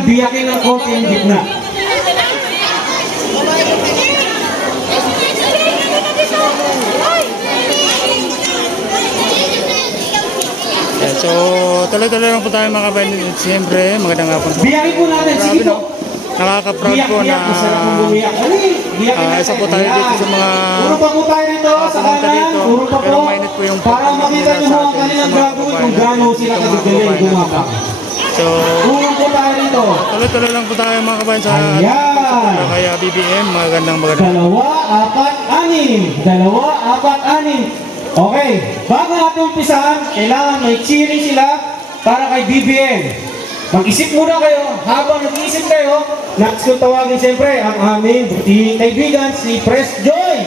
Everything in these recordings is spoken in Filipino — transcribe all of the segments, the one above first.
kailangan biyakin ng konti yung gitna. Yeah, so, tuloy-tuloy lang po tayo mga kabayan. Siyempre, magandang hapon po. Biyakin po natin, sige po. Nakaka-proud po na isa po tayo dito sa mga puro pa po tayo dito sa kanan, puro pa pero po. mainit po yung Para makita nyo mga kanilang gagawin kung gaano sila kagagaling gumapang. So, Puro po tayo dito. tuloy-tuloy lang po tayo mga kabayan sa Ayan. kaya BBM. Magandang. 2, 4, 6. 2, 4, 6. Okay, bago natin umpisahan, kailangan may cheering sila para kay BBM. Mag-isip muna kayo, habang nag-iisip kayo, next kong tawagin siyempre ang aming butihing kaibigan, si Pres Joy.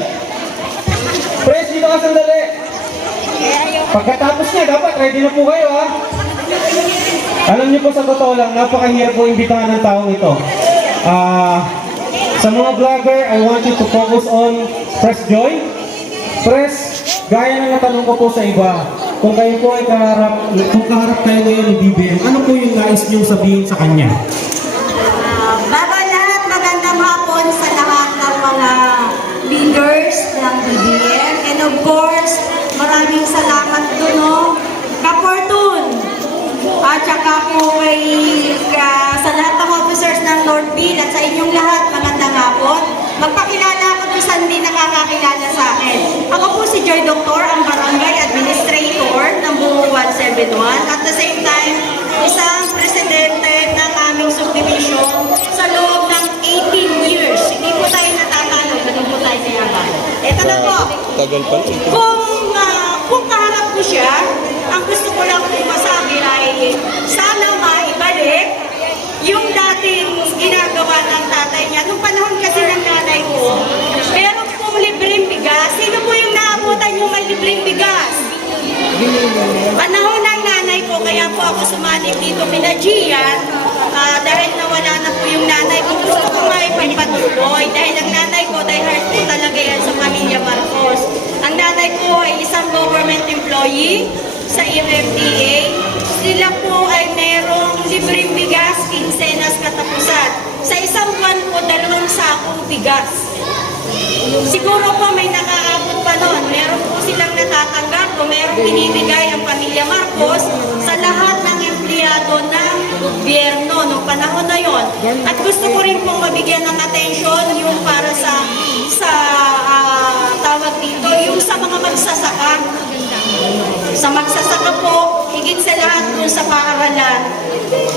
Pres, dito ka sandali. Pagkatapos niya, dapat ready na po kayo ha. Alam niyo po sa totoo lang, napakahirap po imbitahan ng taong ito. Sa mga vlogger, I want you to focus on Pres Joy. Pres, gaya ng natanong ko po sa iba, kung kayo po ay kung kaharap kayo ngayon ni BBM, ano po yung nais niyong sabihin sa kanya? Bago lahat, magandang hapon sa lahat ng mga leaders ng BBM. And of course, maraming salamat doon, no? Kaportun! At saka po sa lahat ng officers ng Northville at sa inyong lahat, magandang hapon. Magpakilala ako doon sa hindi nakakakilala sa akin. Ako po si Joy Doctor, ang Barangay Administrator ng Bungo 171. At the same time, isang presidente ng aming subdivision sa loob ng 18 years. Hindi po tayo natatalo, ganun po tayo sinabay. Ito na po. Tagal pa rin. Kung kaharap ko siya, ang gusto ko lang po masabi ay sana maibalik yung dating ginagawa ng tatay niya. Nung panahon kasi ng nanay ko, meron pong libreng bigas. Sino po yung naabutan yung may libreng bigas? Panahon ng nanay ko, kaya po ako sumanib dito pinagiyan dahil nawala na po yung nanay ko. Gusto ko maipagpatuloy dahil ang nanay ko, dahil hard po talaga yan sa pamilya Marcos. Ang nanay ko ay isang government employee sa MMDA. Sila po ay merong libreng bigas, kinsenas katapusan. Sa isang buwan po, 2 sakong bigas. Siguro po may nakaabot pa noon. Meron po silang natatanggap o merong binibigay ang pamilya Marcos sa lahat ng empleyado ng gobyerno noong panahon na yon. At gusto ko rin pong mabigyan ng atensyon yung para sa tawag dito, yung sa mga magsasaka. Sa magsasaka po, higit sa lahat dun sa paaralan.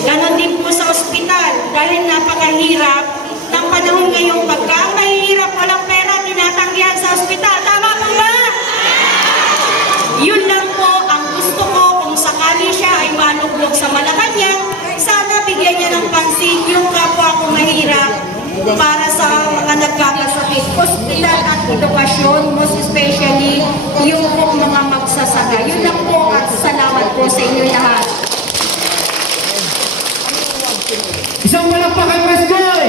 Ganon din po sa ospital dahil napakahirap ng panahon ngayon. Pagka ang mahihirap, walang pera, tinatanggihan sa ospital. Tama po ba? Yun lang po ang gusto ko kung sakali siya ay manuglog sa Malacanang. Sana bigyan niya ng pansin yung kapwa ko mahirap para sa mga nagkakasakit. Ospital at edukasyon, most especially yung po mga magsasaka. Yun lang po at salamat po sa inyo lahat. Isang malakpakan, Pres Joy!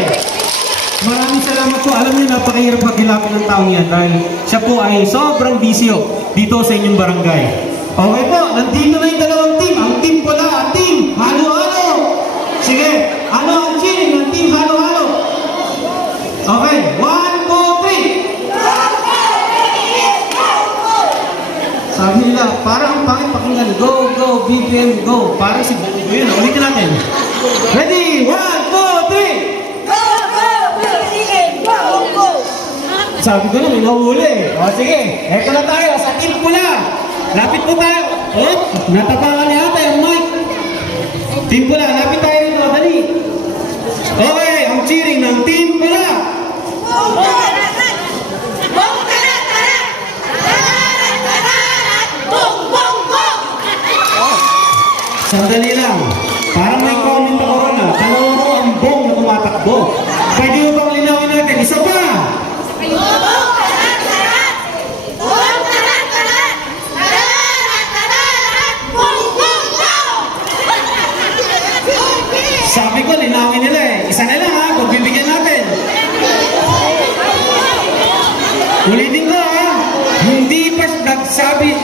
Maraming salamat po. Alam niyo, napakahirap pagkilapin ng taong yan dahil siya po ay sobrang bisyo dito sa inyong barangay. Okay po, nandito na yung dalawang team. Ang team pala, ang team halo-halo. Sige, ano ang cheering ng team halo-halo? Okay, 1, 2, 3. Sabi nila, parang ang pangit pakinggan. Go, go, BBM, go. Parang si Buko yun. Ulitin natin. Ready? 1, 2, 3. Go, go, BBM, go, go! Sabi ko na, may nahuli. O sige, eto na tayo sa team pula. Lapit po tayo. Natapakan niya ata yung mic. Team pula, lapit tayo rito. Dali. Okay, ang cheering ng team pula. Sandali lang. Parang may comment ako ron na. Dalawa ang bong na tumatakbo. Pwede mo bang linawin natin? Isa pa! Sabi ko, linawin nila eh. Isa na lang ha, kung bibigyan natin. Ulitin ko ha, hindi pa nagsabi,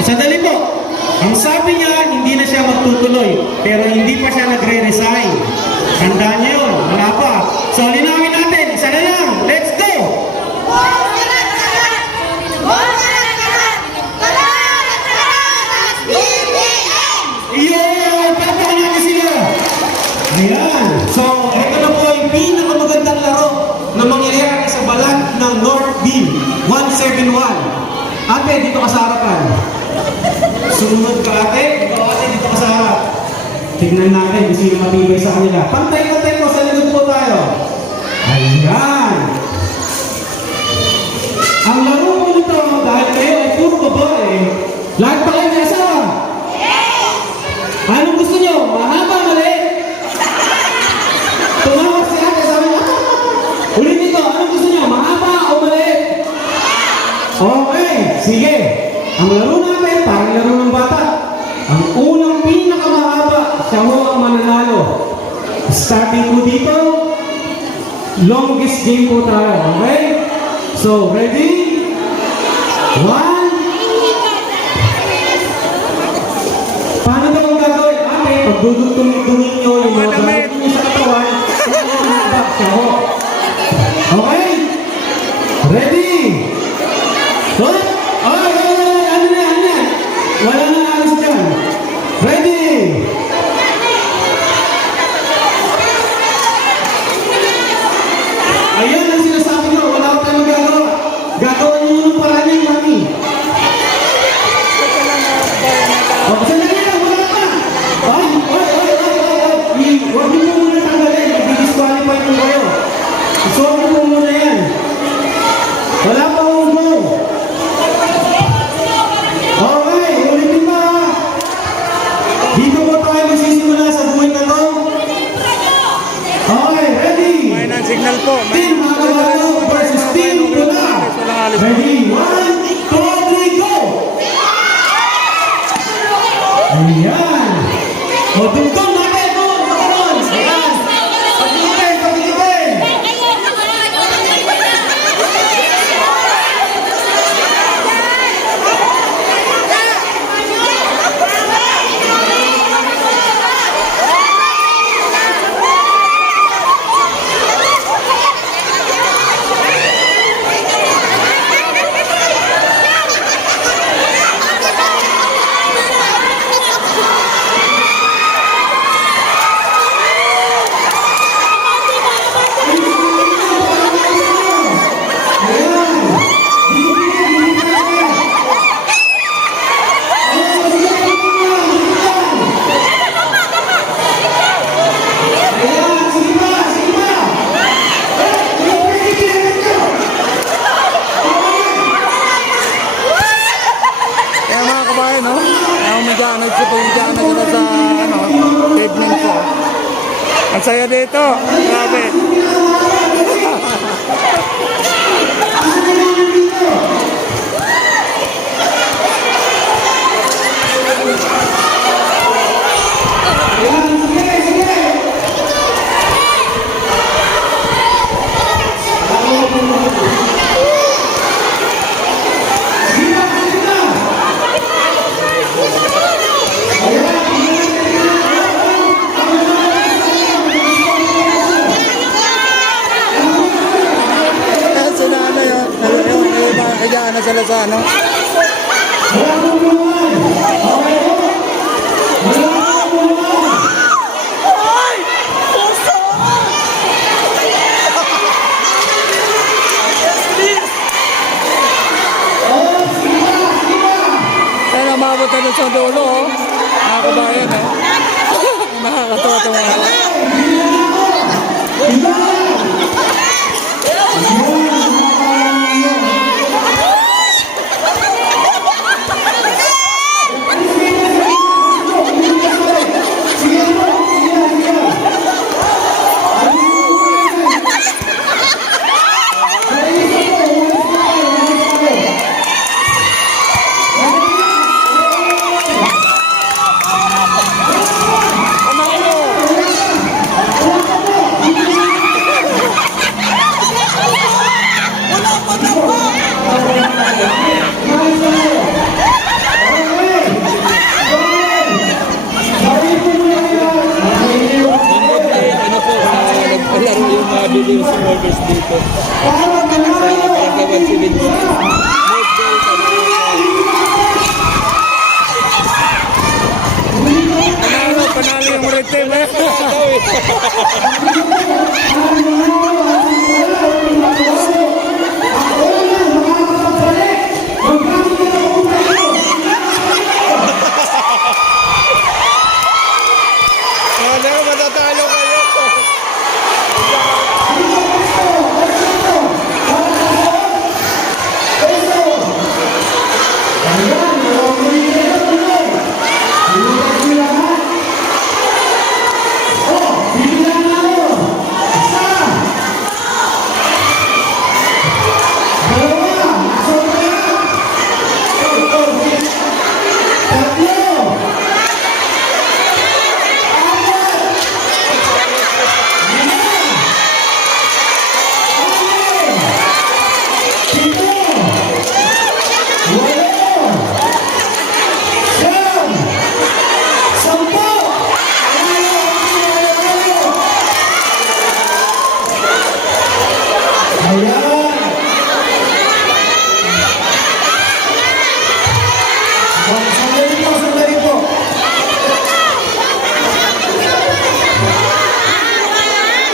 sandali po. Ang sabi niya, hindi na siya magtutuloy, pero hindi pa siya nagre-resign. Tandaan niyo yun. Wala pa. So, linawin natin. Isa na lang. Let's go! Yun! Palakpakan natin sila! Ayan. So, ito na po yung pinakamagandang laro na mangyayari sa balat ng North Beam 171. Ate, dito ka sa harapan. Sumunod ka ate. Ikaw ate, dito ka sa harap. Tignan natin kung sino matibay sa kanila. Pantay-pantay po, sa likod po tayo. Ayan. Ang laro po nito, dahil kayo ay puro babae, lahat pa kayo may asawa. Anong gusto nyo? Mahaba, maliit? Tumawag si ate, sabi mo, ulit nito, anong gusto nyo? Mahaba o maliit? Okay, sige. Ang laro natin, parang laro ng bata. Ang unang pinakamahaba, siya mo ang mananalo. Starting po dito, longest game po tayo, okay? So, ready? 1. Paano ba ang gagawin? Ate, pagdudugtungin nyo yung mga gamit nyo sa katawan, mahaba siya mo. Okay? Ready? Huh? Ay, ano na? Wala na alis dyan. Ready? Ayan ang sinasabi nyo, wala ko tayo magagawa. Gagawa nyo yung paraan niya, mami. O, sandali lang, wala pa. Ay. Huwag nyo po muna tanggalin, mag-disqualify po kayo. Isuot nyo po muna yan. Wala pa akong go. Okay, ulitin pa. Dito po tayo magsisimula sa buhay na to. Okay, ready? May ng signal po. Team Makawalo versus Team Pula. Ready? 1, 2, 3, go! Ayan. O, tugtong natin. Doon. Ayan. Pagkikipin. Kaya mga kabayan, no? Umadyan na sila sa pavement po. Ang saya dito. Grabe. Kaya na sila sa ano. Kaya namabot na sa dulo, oh. Mga kabayan, eh. Nakakatawa ito mga. emergency workers dito. Sa Pagkawan Civil panalo yung red team eh. Ano, matatalo kayo.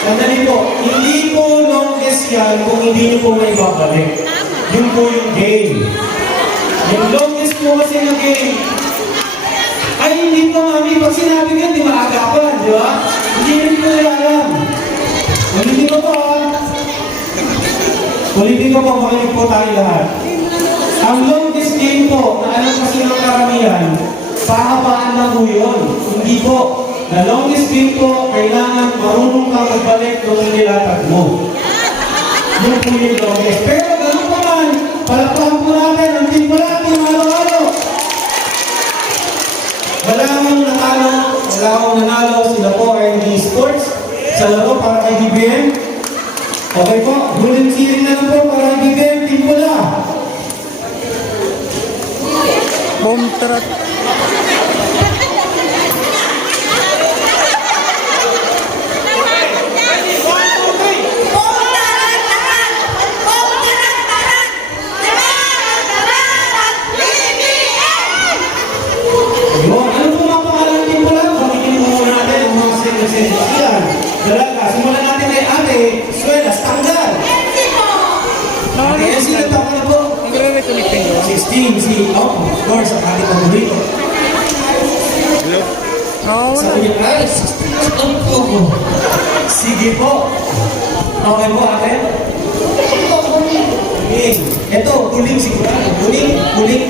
Sandali po, hindi po longest yan kung hindi nyo po may babalik. Yun po yung game. Yung longest po kasi ng game. Ay, hindi po mami, pag sinabi ko, di maagapan, di ba? Hindi rin po nila alam. Ulitin ko po ha. Ulitin ko po, makinig po tayo lahat. Ang longest game po, na alam kasi ng karamihan, pahabaan lang po yun. Hindi po. The longest game po, kailangan marunong kang magbalik nung nilatag mo. Yun po yung longest. Pero ganun pa man, palakpakan po natin ang team po natin, halo-halo. Wala akong natalo, wala akong nanalo, sila po ay hindi sports sa laro para kay DBM. Okay po, golden series na lang po para kay DBM, team po na. Home track. Ano po mga pangalan team po lang? Pagiging mo muna natin ang mga sinusensiyan. Dalaga, simulan natin kay ate, Suelas, Tanggal. Kaya sila tapo na po. Ang gre-reconnecting ko. 16, si, of course, ang ating paborito. Hello? Oo, wala. Sabi niya, ay, 16 po. Sige po. Okay po, ate? Huling. Ito, huling sigurado. Huling.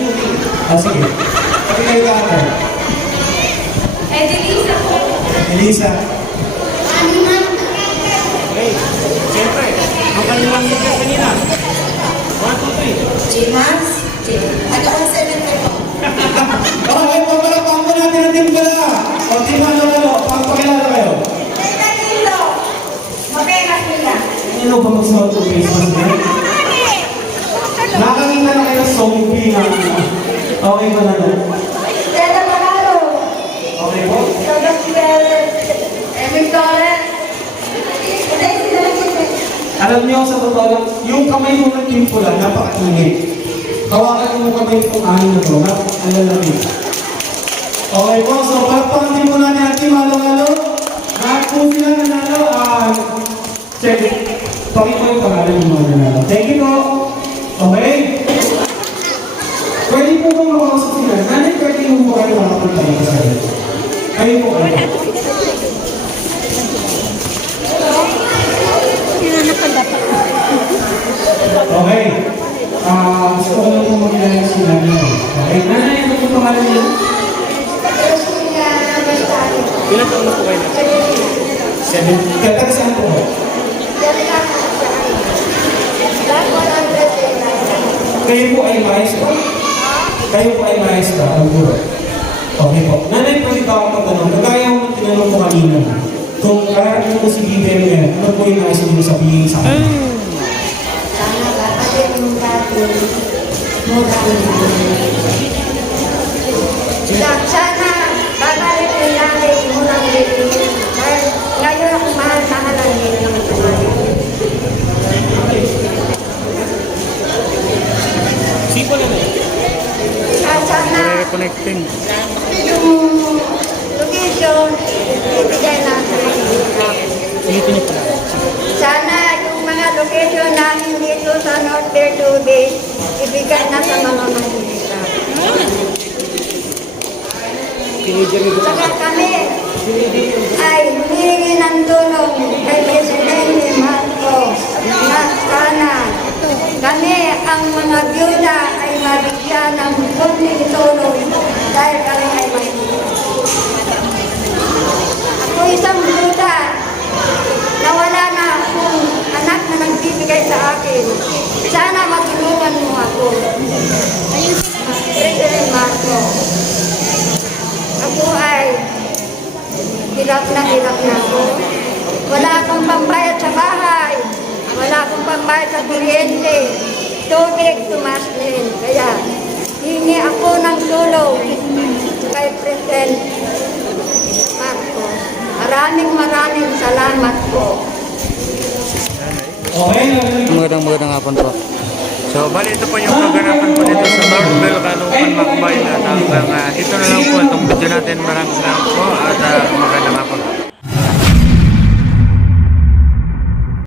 Sige. Pati kayo ka, ate. Elisa po. Elisa. Hey, siyempre, ang kanilang nito kanina. 1, 2, 3. Jimas. Ano ko sa po? Okay, papalapang po natin ang team pala. O, team ano, pagpakilala kayo. Ano ba mag-sound to Christmas na? Nakakita na kayo zombie na. Okay ba na na? Okay po? Alam niyo, sa totoo lang, yung kamay mo ng team pula, napakainit. Hawakan mo kamay itong anin na to, ang lalaki. Okay po, so palapang team po natin ang team halo-halo. Lahat po sila nanalo. Check. Pakita yung pangalan ng mga nanalo. Thank you po. Okay? Pwede po bang makausap sila? Nanay, pwede mo po kayo makapunta dito sa akin. Kayo po kayo. Okay. Gusto ko lang po magkilala si nanay. Okay? Nanay, ano po pangalan niyo? Ilan taon na po kayo? 7. Kaya saan po? Kayo po ay maestra? Kayo po ay maestra? Ang guro. Okay po. Nanay, pwede ba ako magtanong? Kagaya akong tinanong ko kanina. Kung kararating ko si BBM ngayon, ano po yung nais nyo sabihin sa akin? Sana kapatid mong dati, mura sana babalik yung nanay murang bibigyan. Dahil ngayon ako mahal-mahalan nila ng tumayo. Sana Connecting. yung location, ibigay natin sa mahirap. Sana yung mga location namin dito sa North Tube, ibigay na sa mga mahirap. Saka kami ay humingi ng tulong kay Presidente Marcos na sana kami ang mga byuda ay mabigyan ng kunting tulong dahil kami ay mahirap. Ako isang byuda na wala na akong anak na nagbibigay sa akin. Sana matulungan mo ako. President Marcos. Ako ay hirap na ako. Wala akong pambayad sa bahay. Wala akong pambayad sa kuryente. Tubig, tumas din. Kaya, hingi ako ng tulong kay President Marcos. Maraming salamat po. Okay, Magandang hapon po. So, bali ito po yung kaganapan po dito sa Northville, Caloocan, Macbayan. At ito na lang po itong video natin. Maraming salamat po at magandang hapon.